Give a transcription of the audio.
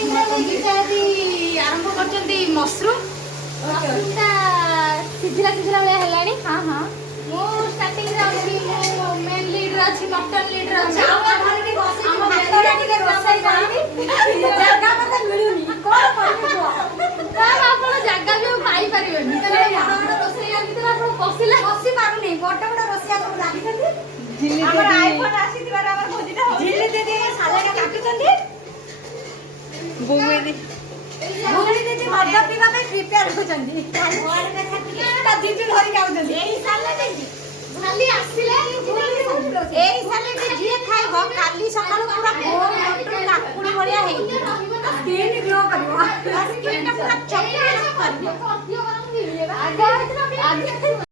Starting रे गीतादी आरंभ करचंती mushroom ता सिझला सिझला वाला हेलानी। हां हां मो स्टार्टिंग रे अछि मो मेन लीडर अछि मटन लीडर अछि आवा धरि के बसी हम भातरा के रोसई करबी जगह मते मिलुनी कोन करबी तो आपण जगह भी पाई परिबेनी तले बड़ रोसई आंती आपण बसिला बसी पारुनी बड़ बड़ रोसई सब लागि छथि झिल्ली हमर आईफोन आसी दिबार हमर भोजिटा हो झिल्ली दीदी सालेगा काटुचंदी बुमी दीदी मद पीवा पे प्रिपेयर होचंदी घर में खाती ता दीदी धरि जाउचंदी एही साले दीदी खाली आसिले एही साले दीदी खाइबो काली सकाळ पूरा गोल मटर काकुड़ी बढिया हेई स्किन ग्लो करबो स्किन ता पूरा चमक करबो आगे